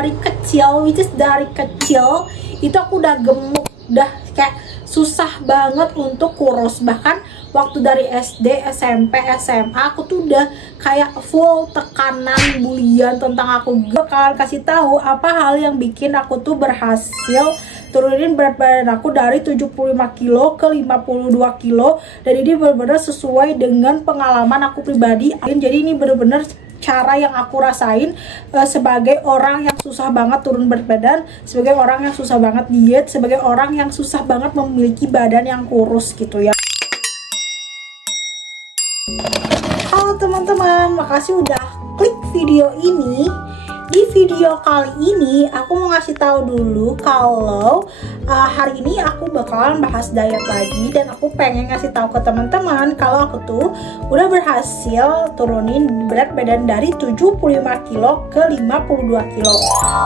dari kecil, itu aku udah gemuk, udah kayak susah banget untuk kurus. Bahkan waktu dari SD, SMP, SMA aku tuh udah kayak full tekanan bulian tentang aku. Gue akan kasih tahu apa hal yang bikin aku tuh berhasil turunin berat badan aku dari 75 kilo ke 52 kilo, dan ini benar-benar sesuai dengan pengalaman aku pribadi. Jadi ini benar-benar cara yang aku rasain sebagai orang yang susah banget turun berat badan, sebagai orang yang susah banget diet, sebagai orang yang susah banget memiliki badan yang kurus gitu ya. Halo teman-teman, makasih udah klik video ini. Di video kali ini aku mau ngasih tahu dulu kalau hari ini aku bakalan bahas diet lagi, dan aku pengen ngasih tahu ke teman-teman kalau aku tuh udah berhasil turunin berat badan dari 75 kilo ke 52 kilo.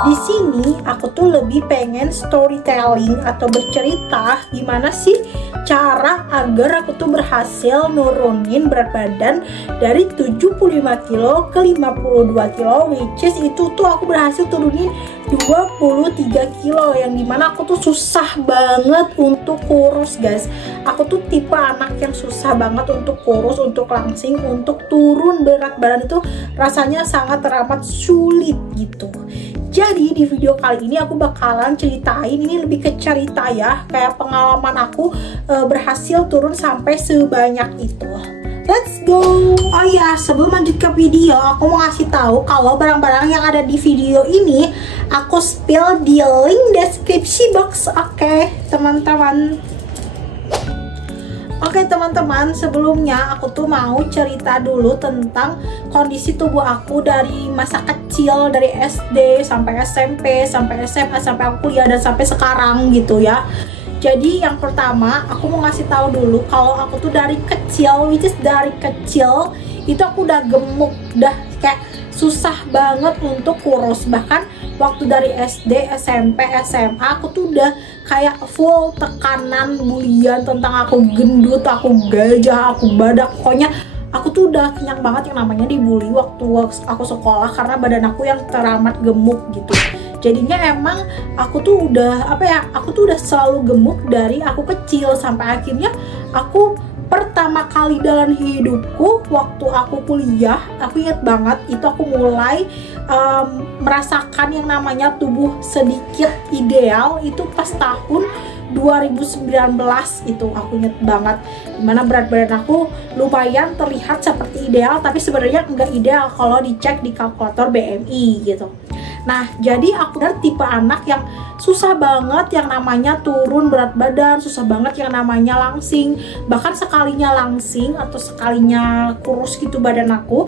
Di sini aku tuh lebih pengen storytelling atau bercerita gimana sih cara agar aku tuh berhasil nurunin berat badan dari 75 kilo ke 52 kilo, which is itu tuh aku berhasil turunin 23 kilo, yang dimana aku tuh susah banget untuk kurus guys. Aku tuh tipe anak yang susah banget untuk kurus, untuk langsing, untuk turun berat badan itu rasanya sangat teramat sulit gitu. Jadi di video kali ini aku bakalan ceritain, ini lebih ke cerita ya, kayak pengalaman aku berhasil turun sampai sebanyak itu. Let's go. Oh ya, sebelum lanjut ke video, aku mau ngasih tahu kalau barang-barang yang ada di video ini aku spill di link deskripsi box. Oke, teman-teman. Oke teman-teman, sebelumnya aku tuh mau cerita dulu tentang kondisi tubuh aku dari masa kecil, dari SD sampai SMP, sampai SMA, sampai aku kuliah, dan sampai sekarang gitu ya. Jadi yang pertama aku mau ngasih tahu dulu kalau aku tuh dari kecil, itu aku udah gemuk, udah kayak susah banget untuk kurus. Bahkan waktu dari SD, SMP, SMA aku tuh udah kayak full tekanan bulian tentang aku gendut, aku gajah, aku badak. Pokoknya aku tuh udah kenyang banget yang namanya dibully waktu aku sekolah karena badan aku yang teramat gemuk gitu. Jadinya emang aku tuh udah aku tuh udah selalu gemuk dari aku kecil, sampai akhirnya aku pertama kali dalam hidupku waktu aku kuliah, aku inget banget itu aku mulai merasakan yang namanya tubuh sedikit ideal itu pas tahun 2019 itu aku inget banget, dimana berat badan aku lumayan terlihat seperti ideal, tapi sebenarnya nggak ideal kalau dicek di kalkulator BMI gitu. Nah, jadi aku tipe anak yang susah banget yang namanya turun berat badan, susah banget yang namanya langsing. Bahkan sekalinya langsing atau sekalinya kurus gitu badan aku,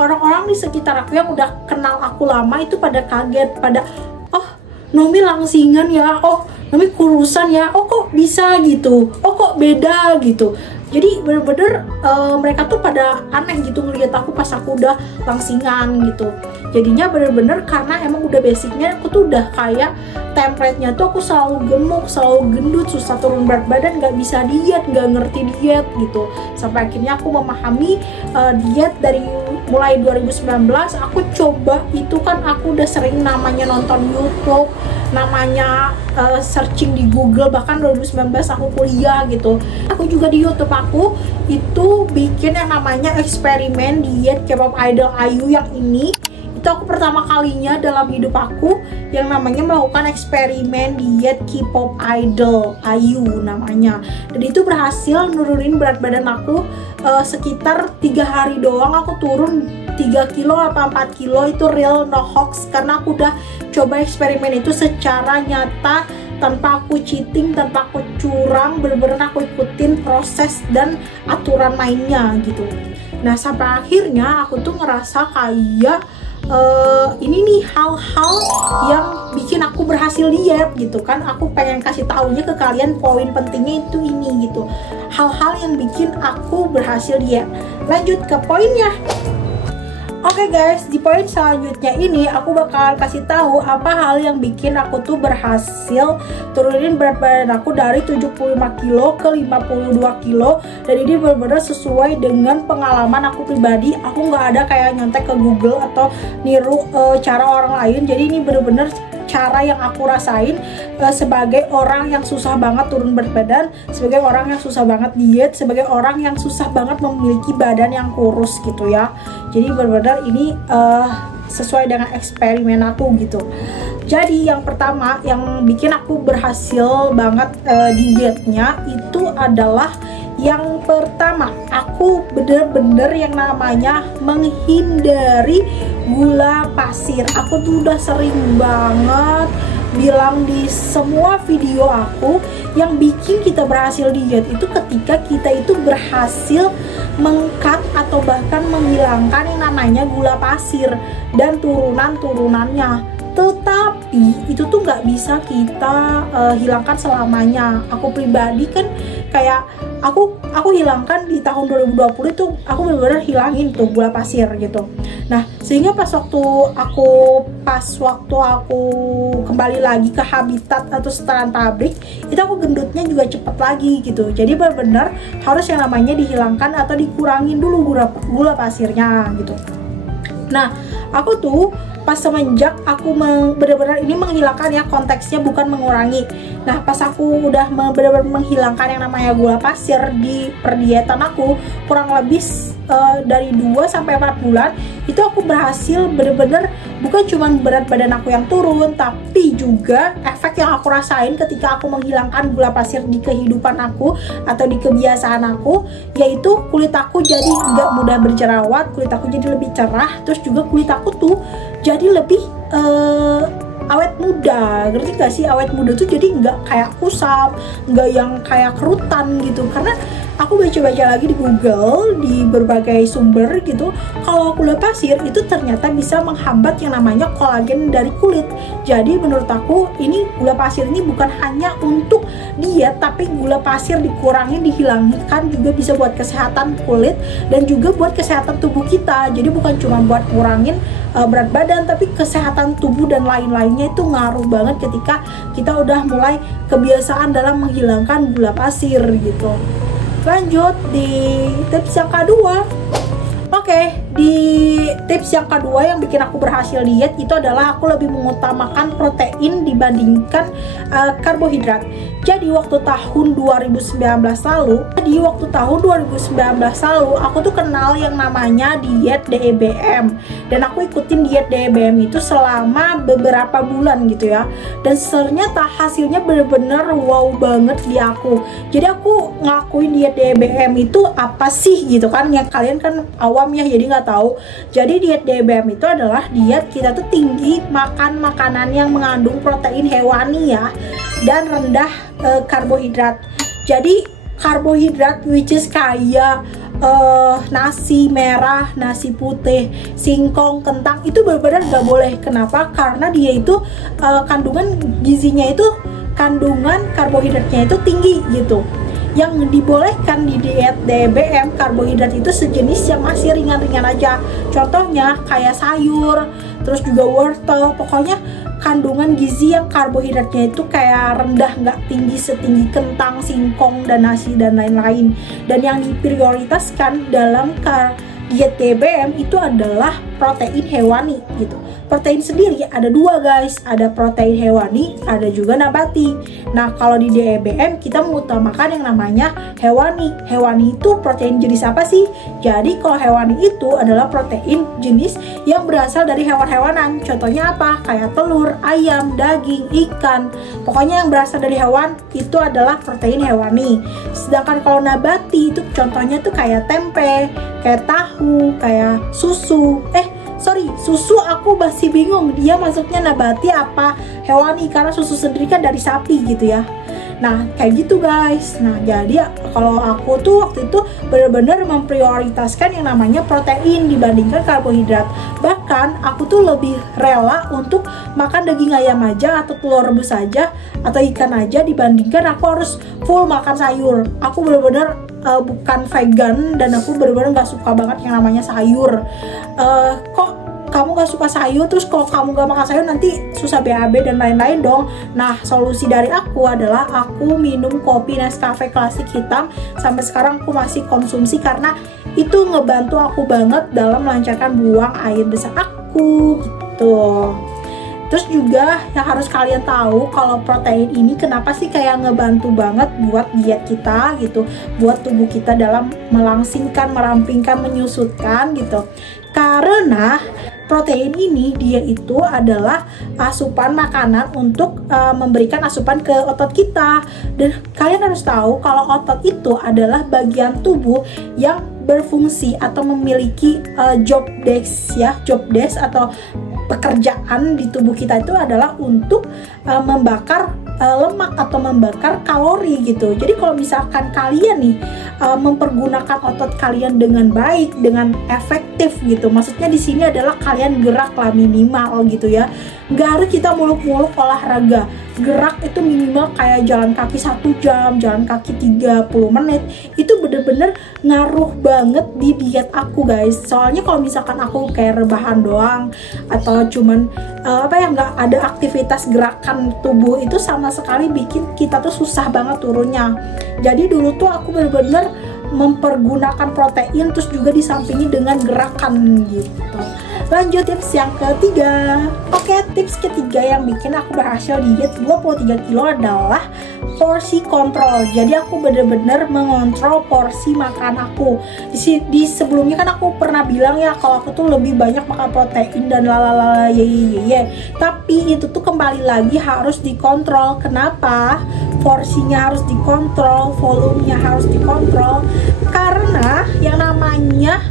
orang-orang di sekitar aku yang udah kenal aku lama itu pada kaget, pada oh Nomi langsingan ya, oh Nomi kurusan ya, oh kok bisa gitu, oh kok beda gitu. Jadi bener-bener mereka tuh pada aneh gitu ngeliat aku pas aku udah langsingan gitu. Jadinya bener-bener karena emang udah basicnya aku tuh udah kayak template-nya tuh aku selalu gemuk, selalu gendut, susah turun berat badan, gak bisa diet, gak ngerti diet gitu. Sampai akhirnya aku memahami diet dari mulai 2019 aku coba. Itu kan aku udah sering namanya nonton YouTube, namanya searching di Google, bahkan 2019 aku kuliah gitu. Aku juga di YouTube aku itu bikin yang namanya eksperimen diet K-pop idol IU. Yang ini itu aku pertama kalinya dalam hidup aku yang namanya melakukan eksperimen diet K-pop idol IU namanya, dan itu berhasil nurunin berat badan aku sekitar 3 hari doang. Aku turun 3 kilo apa 4 kilo, itu real no hoax, karena aku udah coba eksperimen itu secara nyata, tanpa aku cheating, tanpa aku curang, bener-bener aku ikutin proses dan aturan mainnya gitu. Nah, sampai akhirnya aku tuh ngerasa kayak ini nih hal-hal yang bikin aku berhasil diet gitu kan. Aku pengen kasih taunya ke kalian, poin pentingnya itu ini gitu, hal-hal yang bikin aku berhasil diet. Lanjut ke poinnya. Oke guys, di poin selanjutnya ini aku bakal kasih tahu apa hal yang bikin aku tuh berhasil turunin berat badan aku dari 75 kilo ke 52 kilo. Dan ini benar-benar sesuai dengan pengalaman aku pribadi. Aku nggak ada kayak nyontek ke Google atau niru cara orang lain. Jadi ini benar-benar cara yang aku rasain sebagai orang yang susah banget turun berat badan, sebagai orang yang susah banget diet, sebagai orang yang susah banget memiliki badan yang kurus gitu ya. Jadi benar-benar ini sesuai dengan eksperimen aku gitu. Jadi yang pertama yang bikin aku berhasil banget dietnya itu adalah yang pertama, aku bener-bener yang namanya menghindari gula pasir. Aku tuh udah sering banget bilang di semua video aku, yang bikin kita berhasil diet itu ketika kita itu berhasil mengkat atau bahkan menghilangkan yang namanya gula pasir dan turunan-turunannya. Tetapi itu tuh nggak bisa kita hilangkan selamanya. Aku pribadi kan kayak aku hilangkan di tahun 2020 itu aku benar-benar hilangin tuh gula pasir gitu. Nah sehingga pas waktu aku kembali lagi ke habitat atau setelan pabrik, itu aku gendutnya juga cepet lagi gitu. Jadi benar-benar harus yang namanya dihilangkan atau dikurangin dulu gula pasirnya gitu. Nah aku tuh pas semenjak aku benar-benar ini menghilangkan ya, konteksnya bukan mengurangi. Nah pas aku udah benar-benar menghilangkan yang namanya gula pasir di perdietan aku kurang lebih dari 2-4 bulan, itu aku berhasil benar-benar bukan cuma berat badan aku yang turun, tapi juga efek yang aku rasain ketika aku menghilangkan gula pasir di kehidupan aku atau di kebiasaan aku, yaitu kulit aku jadi nggak mudah berjerawat, kulit aku jadi lebih cerah, terus juga kulit aku tuh jadi lebih awet muda. Ngerti gak sih? Awet muda tuh jadi nggak kayak kusam, nggak yang kayak kerutan gitu. Karena aku baca-baca lagi di Google, di berbagai sumber gitu, kalau gula pasir itu ternyata bisa menghambat yang namanya kolagen dari kulit. Jadi menurut aku ini gula pasir ini bukan hanya untuk diet, tapi gula pasir dikurangin, dihilangkan juga bisa buat kesehatan kulit dan juga buat kesehatan tubuh kita. Jadi bukan cuma buat kurangin berat badan, tapi kesehatan tubuh dan lain-lainnya itu ngaruh banget ketika kita udah mulai kebiasaan dalam menghilangkan gula pasir gitu. Lanjut di tips yang kedua. Oke, di tips yang kedua yang bikin aku berhasil diet itu adalah aku lebih mengutamakan protein dibandingkan karbohidrat. Jadi waktu tahun 2019 lalu, aku tuh kenal yang namanya diet DEBM, dan aku ikutin diet DEBM itu selama beberapa bulan gitu ya. Dan ternyata hasilnya bener-bener wow banget di aku. Jadi aku ngakuin diet DEBM itu apa sih gitu kan, yang kalian kan awam ya, jadi nggak tahu. Jadi diet DEBM itu adalah diet kita tuh tinggi makan makanan yang mengandung protein hewani ya, dan rendah karbohidrat. Jadi karbohidrat which is kayak nasi merah, nasi putih, singkong, kentang itu benar-benar nggak boleh. Kenapa? Karena dia itu kandungan gizinya itu, kandungan karbohidratnya itu tinggi gitu. Yang dibolehkan di diet DEBM karbohidrat itu sejenis yang masih ringan-ringan aja. Contohnya kayak sayur, terus juga wortel, pokoknya kandungan gizi yang karbohidratnya itu kayak rendah, nggak tinggi setinggi kentang, singkong, dan nasi dan lain-lain. Dan yang diprioritaskan dalam diet DEBM itu adalah protein hewani gitu. Protein sendiri ada dua guys, ada protein hewani, ada juga nabati. Nah kalau di DEBM kita mengutamakan yang namanya hewani. Hewani itu protein jenis apa sih? Jadi kalau hewani itu adalah protein jenis yang berasal dari hewan-hewanan. Contohnya apa? Kayak telur, ayam, daging, ikan. Pokoknya yang berasal dari hewan itu adalah protein hewani. Sedangkan kalau nabati itu contohnya tuh kayak tempe, kayak tahu, kayak susu. Susu aku masih bingung dia masuknya nabati apa hewani, karena susu sendiri kan dari sapi gitu ya. Nah kayak gitu guys. Nah jadi kalau aku tuh waktu itu benar-benar memprioritaskan yang namanya protein dibandingkan karbohidrat. Bahkan aku tuh lebih rela untuk makan daging ayam aja atau telur rebus aja atau ikan aja dibandingkan aku harus full makan sayur. Aku benar-benar bukan vegan dan aku bener-bener gak suka banget yang namanya sayur. Kok kamu gak suka sayur, terus kalau kamu gak makan sayur nanti susah BAB dan lain-lain dong. Nah, solusi dari aku adalah aku minum kopi Nescafe klasik hitam. Sampai sekarang aku masih konsumsi karena itu ngebantu aku banget dalam melancarkan buang air besar aku gitu. Terus juga yang harus kalian tahu kalau protein ini kenapa sih kayak ngebantu banget buat diet kita gitu, buat tubuh kita dalam melangsingkan, merampingkan, menyusutkan gitu. Karena protein ini dia itu adalah asupan makanan untuk memberikan asupan ke otot kita. Dan kalian harus tahu kalau otot itu adalah bagian tubuh yang berfungsi atau memiliki job desk ya, job desk atau pekerjaan di tubuh kita itu adalah untuk membakar lemak atau membakar kalori gitu. Jadi kalau misalkan kalian nih mempergunakan otot kalian dengan baik, dengan efektif gitu, maksudnya di sini adalah kalian gerak lah minimal gitu ya. Nggak harus kita muluk-muluk olahraga. Gerak itu minimal kayak jalan kaki 1 jam, jalan kaki 30 menit. Itu bener-bener ngaruh banget di diet aku guys. Soalnya kalau misalkan aku kayak rebahan doang atau cuman nggak ada aktivitas gerakan tubuh, itu sama sekali bikin kita tuh susah banget turunnya. Jadi dulu tuh aku bener-bener mempergunakan protein terus juga disampingi dengan gerakan gitu. Lanjut tips yang ketiga. Oke, tips ketiga yang bikin aku berhasil diet 23 kilo adalah porsi kontrol. Jadi aku bener-bener mengontrol porsi makan aku. Di sebelumnya kan aku pernah bilang ya kalau aku tuh lebih banyak makan protein dan lalalala ye. Tapi itu tuh kembali lagi harus dikontrol. Kenapa? Porsinya harus dikontrol, volumenya harus dikontrol. Karena yang namanya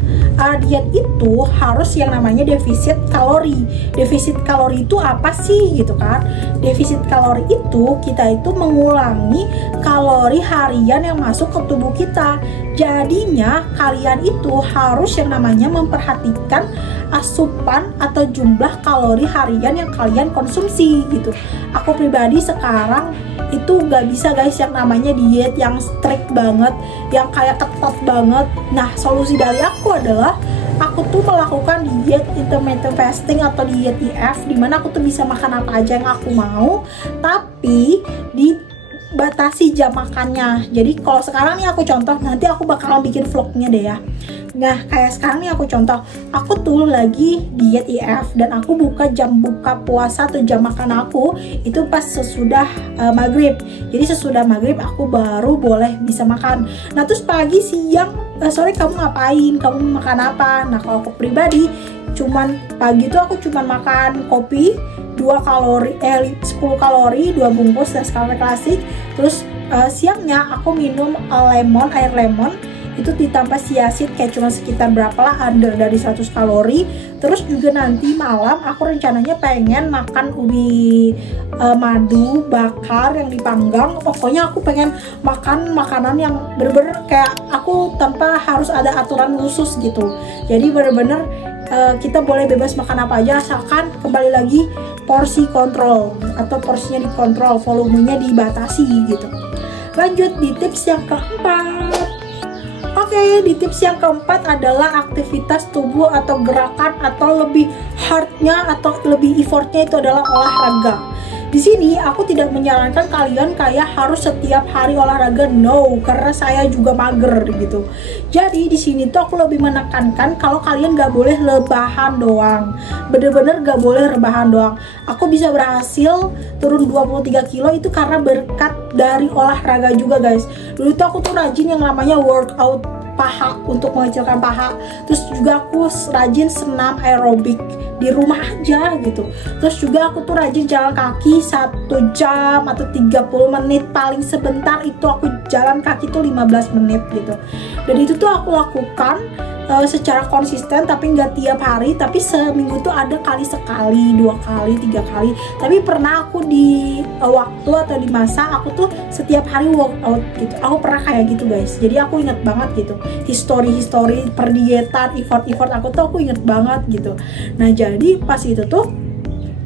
diet itu harus yang namanya defisit kalori. Defisit kalori itu apa sih gitu kan? Defisit kalori itu kita itu mengulangi kalori harian yang masuk ke tubuh kita. Jadinya kalian itu harus yang namanya memperhatikan asupan atau jumlah kalori harian yang kalian konsumsi gitu. Aku pribadi sekarang itu gak bisa guys yang namanya diet yang strict banget, yang kayak ketat banget. Nah, solusi dari aku adalah aku tuh melakukan diet intermittent fasting atau diet IF, dimana aku tuh bisa makan apa aja yang aku mau, tapi dibatasi jam makannya. Jadi kalau sekarang nih aku contoh, nanti aku bakalan bikin vlognya deh ya. Nah, kayak sekarang nih aku contoh, aku tuh lagi diet IF dan aku buka jam buka puasa atau jam makan aku itu pas sesudah maghrib. Jadi sesudah maghrib aku baru boleh bisa makan. Nah, terus pagi, siang, sore kamu ngapain? Kamu makan apa? Nah, kalau aku pribadi cuman pagi tuh aku cuman makan kopi 10 kalori 2 bungkus Nescafe klasik. Terus siangnya aku minum air lemon itu ditambah siasit kayak cuma sekitar berapa lah, under dari 100 kalori. Terus juga nanti malam aku rencananya pengen makan ubi madu bakar yang dipanggang. Pokoknya aku pengen makan makanan yang bener-bener kayak aku tanpa harus ada aturan khusus gitu. Jadi bener-bener kita boleh bebas makan apa aja asalkan kembali lagi porsi kontrol atau porsinya dikontrol, volumenya dibatasi gitu. Lanjut di tips yang keempat. Oke, di tips yang keempat adalah aktivitas tubuh atau gerakan atau lebih hardnya atau lebih effortnya itu adalah olahraga. Di sini aku tidak menyarankan kalian kayak harus setiap hari olahraga, no, karena saya juga mager gitu. Jadi di sini tuh aku lebih menekankan kalau kalian gak boleh rebahan doang, bener-bener gak boleh rebahan doang. Aku bisa berhasil turun 23 kilo itu karena berkat dari olahraga juga guys. Dulu tuh aku tuh rajin yang namanya workout paha untuk mengecilkan paha. Terus juga aku rajin senam aerobik di rumah aja gitu. Terus juga aku tuh rajin jalan kaki 1 jam atau 30 menit, paling sebentar itu aku jalan kaki tuh 15 menit gitu. Dan itu tuh aku lakukan secara konsisten, tapi nggak tiap hari, tapi seminggu tuh ada kali sekali, 2 kali, 3 kali. Tapi pernah aku di waktu atau di masa aku tuh setiap hari workout gitu. Aku pernah kayak gitu guys. Jadi aku inget banget gitu history perdietan, effort aku tuh aku inget banget gitu. Nah jadi pas itu tuh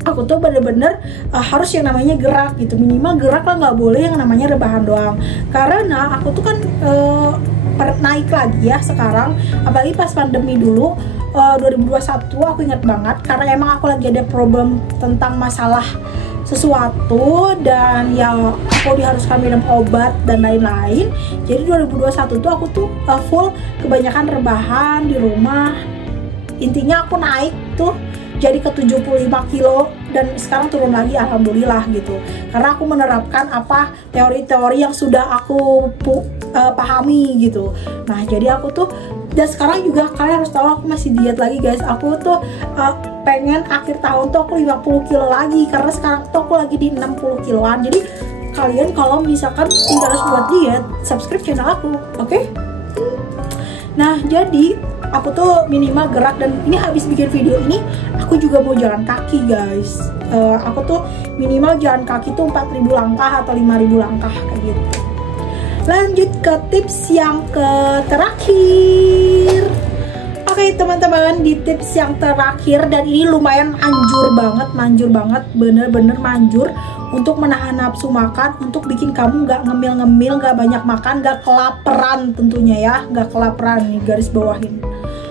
aku tuh bener-bener harus yang namanya gerak gitu, minimal gerak lah, nggak boleh yang namanya rebahan doang. Karena aku tuh kan naik lagi ya sekarang, apalagi pas pandemi dulu 2021 aku ingat banget karena emang aku lagi ada problem tentang masalah sesuatu dan ya aku diharuskan minum obat dan lain-lain. Jadi 2021 tuh aku tuh full kebanyakan rebahan di rumah. Intinya aku naik tuh jadi ke 75 kilo dan sekarang turun lagi alhamdulillah gitu. Karena aku menerapkan apa teori-teori yang sudah aku pahami gitu. Nah, jadi aku tuh dan sekarang juga kalian harus tahu aku masih diet lagi guys. Aku tuh pengen akhir tahun tuh aku 50 kilo lagi karena sekarang tuh aku lagi di 60 kiloan. Jadi kalian kalau misalkan interest buat diet, subscribe channel aku, oke? Nah, jadi aku tuh minimal gerak dan ini habis bikin video ini aku juga mau jalan kaki guys. Aku tuh minimal jalan kaki tuh 4.000 langkah atau 5.000 langkah kayak gitu. Lanjut ke tips yang terakhir. Oke teman-teman, di tips yang terakhir dan ini lumayan manjur banget, bener-bener manjur untuk menahan nafsu makan, untuk bikin kamu nggak ngemil-ngemil, nggak banyak makan, nggak kelaparan tentunya ya, nggak kelaparan nih garis bawahin.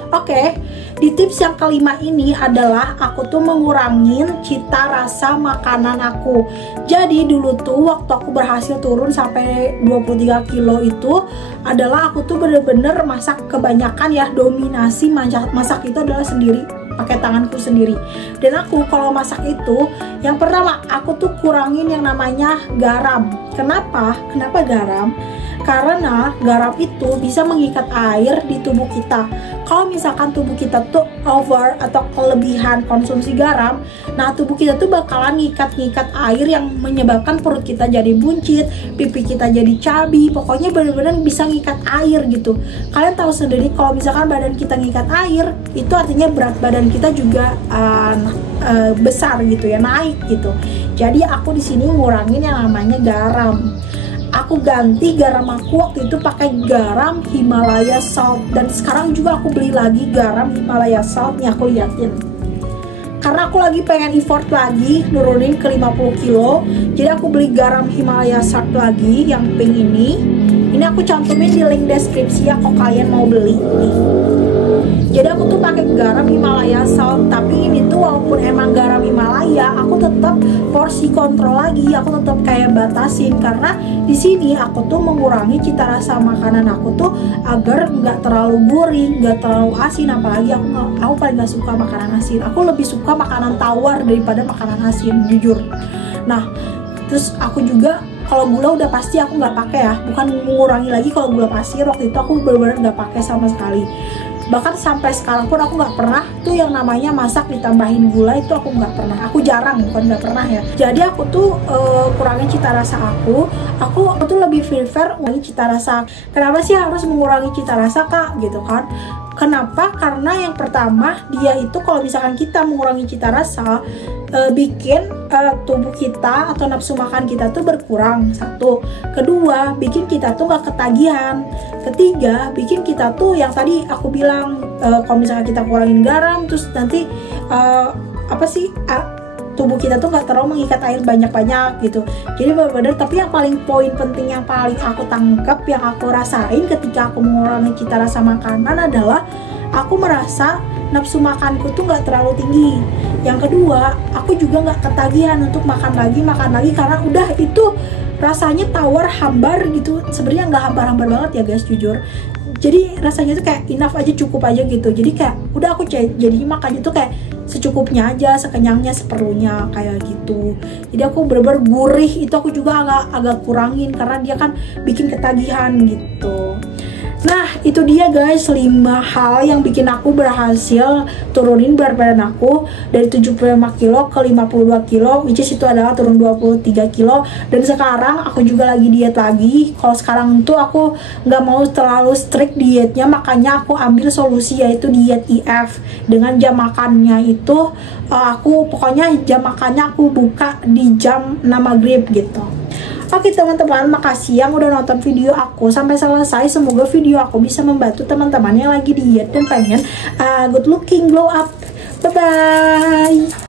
Oke, di tips yang kelima ini adalah aku tuh mengurangin cita rasa makanan aku. Jadi dulu tuh waktu aku berhasil turun sampai 23 kilo itu adalah aku tuh bener-bener masak kebanyakan ya, dominasi masak itu adalah sendiri, pakai tanganku sendiri. Dan aku kalau masak itu yang pertama aku tuh kurangin yang namanya garam. Kenapa garam? Karena garam itu bisa mengikat air di tubuh kita. Kalau misalkan tubuh kita tuh over atau kelebihan konsumsi garam, nah tubuh kita tuh bakalan ngikat air yang menyebabkan perut kita jadi buncit, pipi kita jadi cabi, pokoknya bener-bener bisa ngikat air gitu. Kalian tahu sendiri kalau misalkan badan kita ngikat air, itu artinya berat badan kita juga besar gitu ya, naik gitu. Jadi aku di sini ngurangin yang namanya garam. Aku ganti garam aku waktu itu pakai garam Himalaya Salt dan sekarang juga aku beli lagi garam Himalaya Salt nih, aku liatin. Karena aku lagi pengen effort lagi nurunin ke 50 kilo, jadi aku beli garam Himalaya Salt lagi yang pink ini. Ini aku cantumin di link deskripsi ya kalau kalian mau beli nih. Jadi aku tuh pakai garam Himalaya Salt, tapi ini tuh walaupun emang garam Himalaya, aku tetap porsi kontrol lagi, aku tetap kayak batasin karena di sini aku tuh mengurangi cita rasa makanan aku tuh agar nggak terlalu gurih, nggak terlalu asin. Apalagi aku paling nggak suka makanan asin. Aku lebih suka makanan tawar daripada makanan asin, jujur. Nah, terus aku juga kalau gula udah pasti aku nggak pakai ya, bukan mengurangi lagi. Kalau gula pasir waktu itu aku benar-benar nggak pakai sama sekali. Bahkan sampai sekarang pun aku nggak pernah tuh yang namanya masak ditambahin gula, itu aku nggak pernah. Aku jarang, bukan nggak pernah ya. Jadi aku tuh kurangin cita rasa aku tuh lebih prefer mengurangi cita rasa. Kenapa sih harus mengurangi cita rasa kak gitu kan? Kenapa? Karena yang pertama dia itu kalau misalkan kita mengurangi cita rasa, bikin tubuh kita atau nafsu makan kita tuh berkurang. Satu. Kedua, bikin kita tuh gak ketagihan. Ketiga, bikin kita tuh yang tadi aku bilang, kalau misalkan kita kurangin garam, terus nanti tubuh kita tuh gak terlalu mengikat air banyak-banyak gitu. Jadi benar-benar, tapi yang paling poin penting yang paling aku tangkap, yang aku rasain ketika aku mengurangi cita rasa makanan adalah aku merasa nafsu makanku tuh gak terlalu tinggi. Yang kedua, aku juga gak ketagihan untuk makan lagi karena udah itu rasanya tawar hambar gitu. Sebenarnya nggak hambar-hambar banget ya guys, jujur. Jadi rasanya tuh kayak enough aja, cukup aja gitu. Jadi kayak udah aku jadi makannya tuh kayak secukupnya aja, sekenyangnya, seperlunya kayak gitu. Jadi aku bener-bener gurih itu aku juga agak kurangin karena dia kan bikin ketagihan gitu. Nah itu dia guys 5 hal yang bikin aku berhasil turunin berat badan aku dari 75 kilo ke 52 kilo, which is itu adalah turun 23 kilo. Dan sekarang aku juga lagi diet lagi. Kalau sekarang tuh aku nggak mau terlalu strict dietnya, makanya aku ambil solusi yaitu diet IF. Dengan jam makannya itu aku pokoknya jam makannya aku buka di jam 6 maghrib gitu. Oke teman-teman, makasih yang udah nonton video aku sampai selesai. Semoga video aku bisa membantu teman-teman yang lagi diet dan pengen good looking, glow up. Bye-bye.